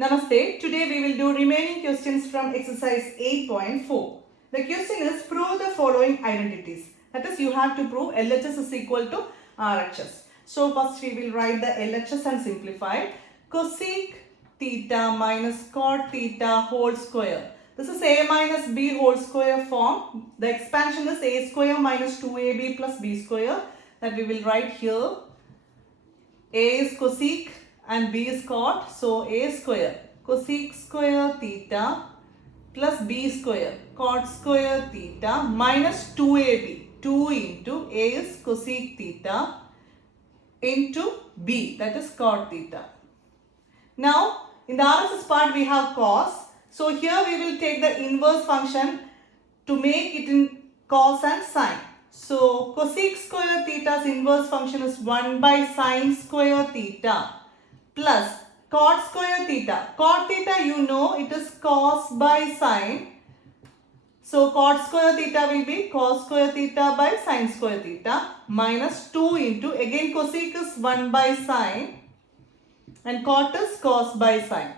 Namaste. Today we will do remaining questions from exercise 8.4. The question is prove the following identities. That is, you have to prove LHS is equal to RHS. So first we will write the LHS and simplify. Cosec theta minus cot theta whole square. This is a minus b whole square form. The expansion is a square minus 2ab plus b square. That we will write here. A is cosec and b is cot. So a square cosec square theta plus b square cot square theta minus 2ab. 2 into a is cosec theta into b, that is cot theta. Now in the RHS part we have cos. So here we will take the inverse function to make it in cos and sine. So cosec square theta's inverse function is 1 by sine square theta plus cot square theta. Cot theta, you know, it is cos by sine. So cot square theta will be cos square theta by sine square theta minus 2 into, again cosec is 1 by sine and cot is cos by sine.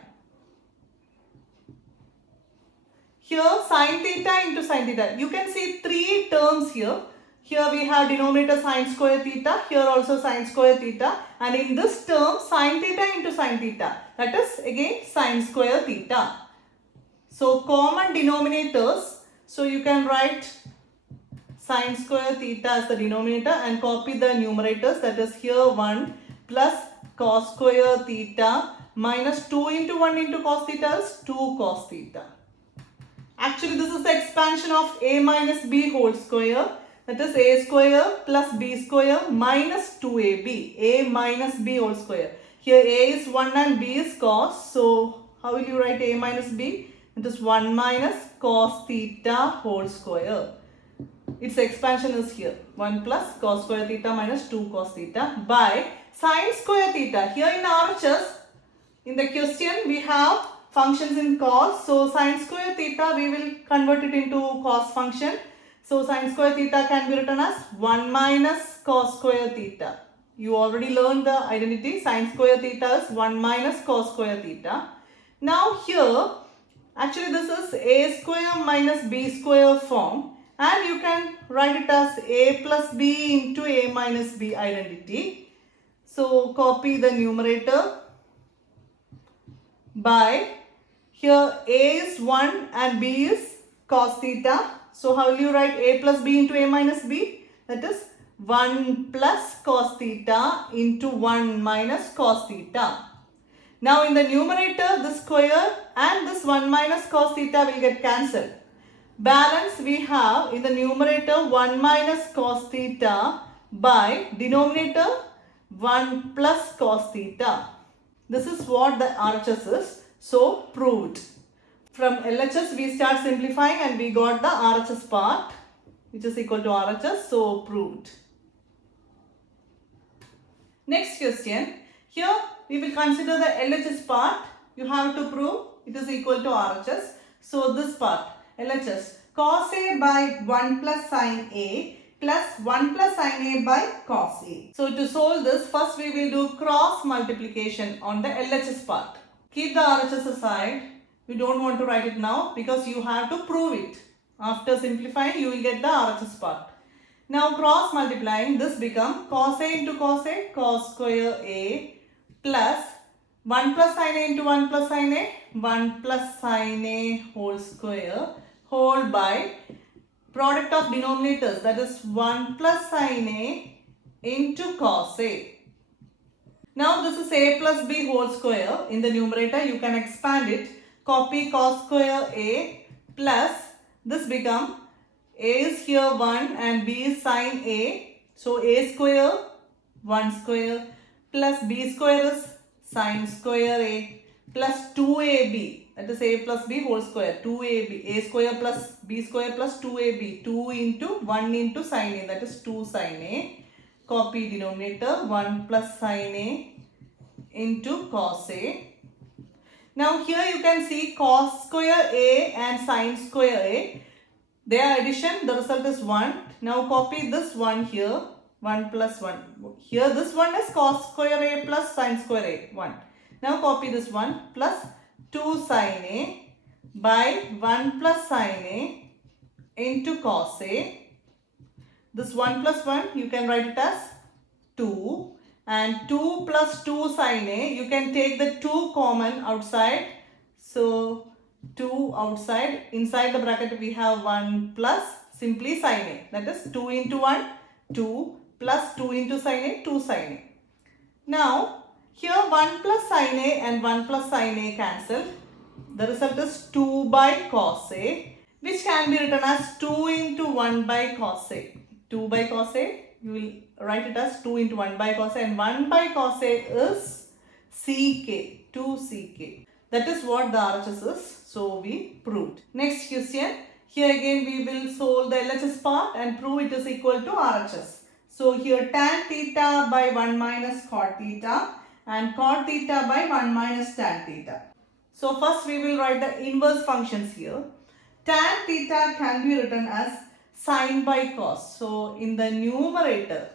Here sine theta into sine theta. You can see three terms here. Here we have denominator sine square theta, here also sine square theta, and in this term sine theta into sine theta, that is again sine square theta. So common denominators, so you can write sine square theta as the denominator and copy the numerators, that is here 1 plus cos square theta minus 2 into 1 into cos theta is 2 cos theta. Actually this is the expansion of a minus b whole square. That is a square plus b square minus 2ab. A minus b whole square. Here a is 1 and b is cos. So how will you write a minus b? It is 1 minus cos theta whole square. Its expansion is here. 1 plus cos square theta minus 2 cos theta by sine square theta. Here in RHS, in the question we have functions in cos. So sine square theta we will convert it into cos function. So sine square theta can be written as 1 minus cos square theta. You already learned the identity. Sine square theta is 1 minus cos square theta. Now here, actually this is a square minus b square form. And you can write it as a plus b into a minus b identity. So copy the numerator by, here a is 1 and b is cos theta. So how will you write a plus b into a minus b? That is 1 plus cos theta into 1 minus cos theta. Now in the numerator, this square and this 1 minus cos theta will get cancelled. Balance we have in the numerator 1 minus cos theta by denominator 1 plus cos theta. This is what the RHS is. So proved. From LHS we start simplifying and we got the RHS part which is equal to RHS. So proved. Next question. Here we will consider the LHS part. You have to prove it is equal to RHS. So this part LHS cos A by 1 plus sin A plus 1 plus sin A by cos A. So to solve this, first we will do cross multiplication on the LHS part. Keep the RHS aside. We don't want to write it now because you have to prove it. After simplifying, you will get the RHS part. Now cross multiplying, this becomes cos A into cos A, cos square A plus 1 plus sin A into 1 plus sin A, 1 plus sin A whole square whole by product of denominators, that is 1 plus sin A into cos A. Now this is a plus b whole square. In the numerator you can expand it. Copy cos square A plus this become A is here 1 and b is sin A. So a square 1 square plus b square is sin square A plus 2ab, that is a plus b whole square, 2ab, a square plus b square plus 2ab, 2 into 1 into sin A, that is 2 sin A. Copy denominator 1 plus sin A into cos A. Now here you can see cos square A and sin square A. Their addition, the result is 1. Now copy this 1 here, 1 plus 1. Here this one is cos square A plus sin square A, 1. Now copy this one plus 2 sin A by 1 plus sin A into cos A. This 1 plus 1 you can write it as 2, and 2 plus 2 sin A, you can take the 2 common outside. So 2 outside, inside the bracket we have 1 plus simply sin A, that is 2 into 1, 2 plus 2 into sin A, 2 sin A. Now here 1 plus sin A and 1 plus sin A cancel. The result is 2 by cos A, which can be written as 2 into 1 by cos A. 2 by cos A, you will write it as 2 into 1 by cos A, and 1 by cos A is ck, 2 ck. That is what the RHS is. So we proved. Next question. Here again we will solve the LHS part and prove it is equal to RHS. So here tan theta by 1 minus cot theta and cot theta by 1 minus tan theta. So first we will write the inverse functions here. Tan theta can be written as sin by cos. So in the numerator,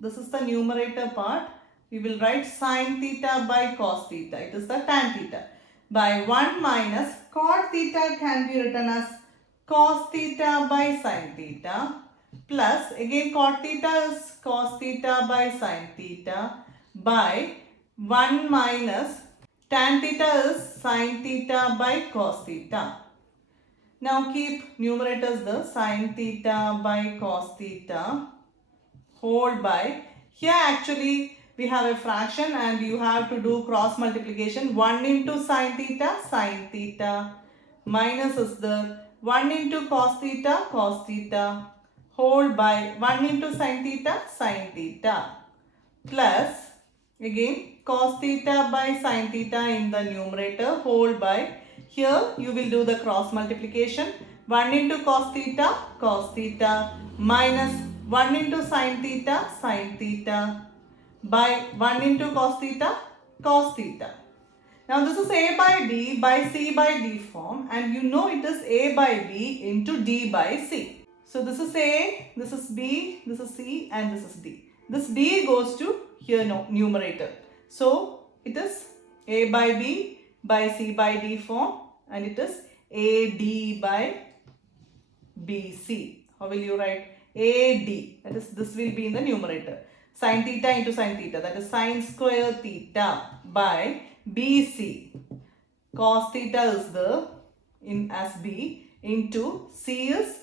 this is the numerator part, we will write sin theta by cos theta. It is the tan theta. By 1 minus cot theta can be written as cos theta by sin theta, plus again cot theta is cos theta by sin theta, by 1 minus tan theta is sin theta by cos theta. Now keep numerators the sin theta by cos theta whole by, here actually we have a fraction and you have to do cross multiplication. 1 into sin theta minus is the 1 into cos theta whole by 1 into sin theta plus again cos theta by sin theta in the numerator whole by, here you will do the cross multiplication. 1 into cos theta minus 1 into sin theta by 1 into cos theta. Now this is a by b by c by d form, and you know it is a by b into d by c. So this is a, this is b, this is c, and this is d. This d goes to here numerator. So it is a by b by c by d form, and it is ad by bc. How will you write? AD, that is, this will be in the numerator. Sin theta into sin theta, that is sin square theta by BC. Cos theta is the in as B into C is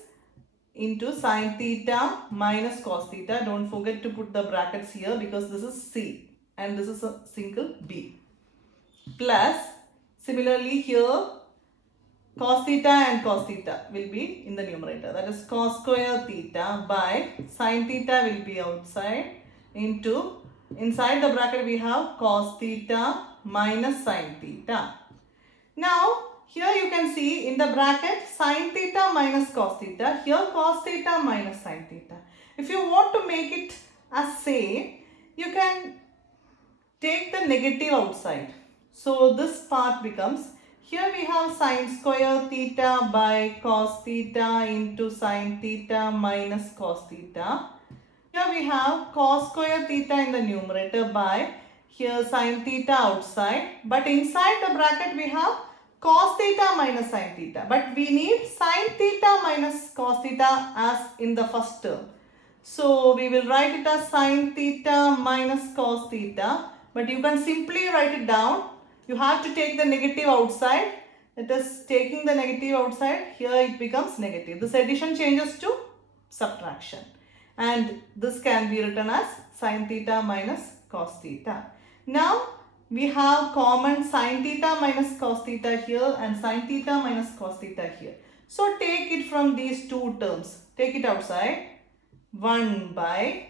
into sin theta minus cos theta. Don't forget to put the brackets here because this is C and this is a single B. Plus similarly here cos theta and cos theta will be in the numerator, that is cos square theta by sin theta will be outside into inside the bracket we have cos theta minus sin theta. Now here you can see in the bracket sin theta minus cos theta, here cos theta minus sin theta. If you want to make it as same, you can take the negative outside. So this part becomes, here we have sin square theta by cos theta into sin theta minus cos theta. Here we have cos square theta in the numerator by here sin theta outside, but inside the bracket we have cos theta minus sin theta, but we need sin theta minus cos theta as in the first term. So we will write it as sin theta minus cos theta, but you can simply write it down. You have to take the negative outside. It is taking the negative outside. Here it becomes negative. This addition changes to subtraction. And this can be written as sin theta minus cos theta. Now we have common sin theta minus cos theta here and sin theta minus cos theta here. So take it from these two terms. Take it outside. 1 by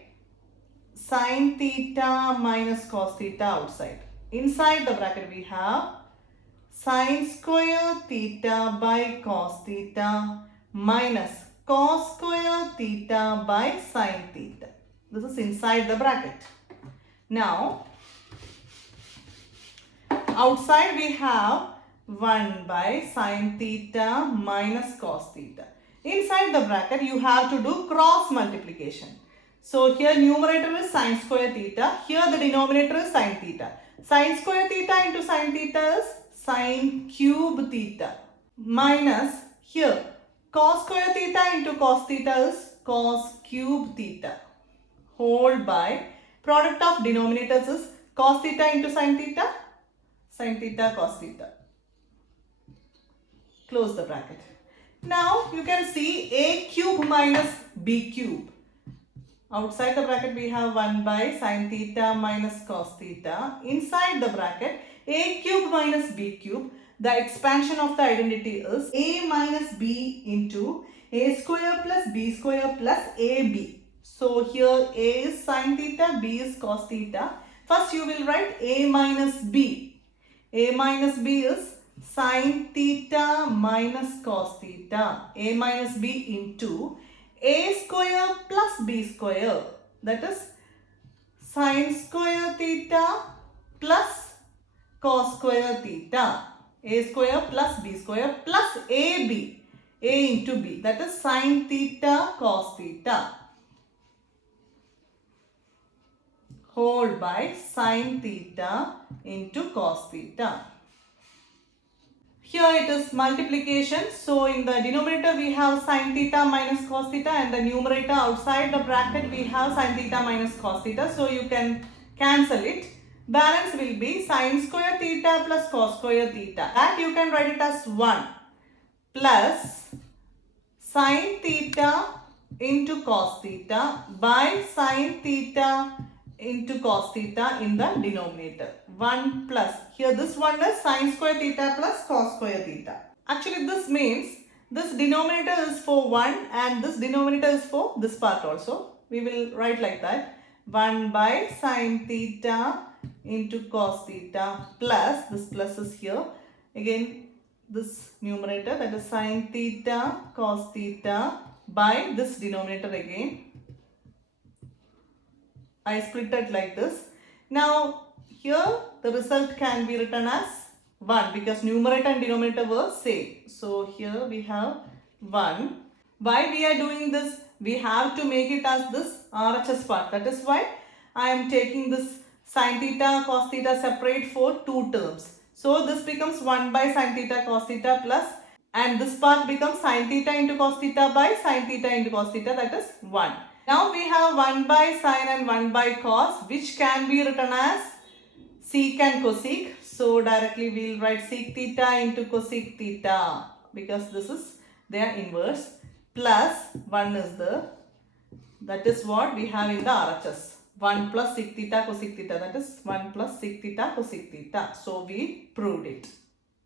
sin theta minus cos theta outside. Inside the bracket we have sin square theta by cos theta minus cos square theta by sin theta. This is inside the bracket. Now outside we have 1 by sin theta minus cos theta. Inside the bracket you have to do cross multiplication. So here numerator is sin square theta. Here the denominator is sin theta. Sin square theta into sin theta is sine cube theta minus here cos square theta into cos theta is cos cube theta whole by product of denominators is cos theta into sin theta cos theta. Close the bracket. Now you can see a cube minus b cube. Outside the bracket we have 1 by sin theta minus cos theta. Inside the bracket a cube minus b cube. The expansion of the identity is a minus b into a square plus b square plus ab. So here a is sin theta, b is cos theta. First you will write a minus b. A minus b is sin theta minus cos theta. A minus b into a square plus b square, that is sin square theta plus cos square theta. A square plus b square plus ab, a into b, that is sin theta cos theta whole by sin theta into cos theta. Here it is multiplication. So in the denominator we have sin theta minus cos theta, and the numerator outside the bracket we have sin theta minus cos theta. So you can cancel it. Balance will be sin square theta plus cos square theta. That you can write it as 1 plus sin theta into cos theta by sin theta into cos theta in the denominator. 1 plus, here this one is sin square theta plus cos square theta. Actually this means this denominator is for 1 and this denominator is for this part also. We will write like that. 1 by sin theta into cos theta plus, this plus is here. Again this numerator, that is sin theta cos theta by this denominator again. I split it like this. Now here the result can be written as 1 because numerator and denominator were same. So here we have 1. Why we are doing this? We have to make it as this RHS part. That is why I am taking this sin theta cos theta separate for 2 terms. So this becomes 1 by sin theta cos theta plus, and this part becomes sin theta into cos theta by sin theta into cos theta, that is 1. Now we have 1 by sin and 1 by cos, which can be written as sec and cosec. So directly we will write sec theta into cosec theta because this is their inverse, plus 1 is there. That is what we have in the RHS. 1 plus sec theta cosec theta, that is 1 plus sec theta cosec theta. So we proved it.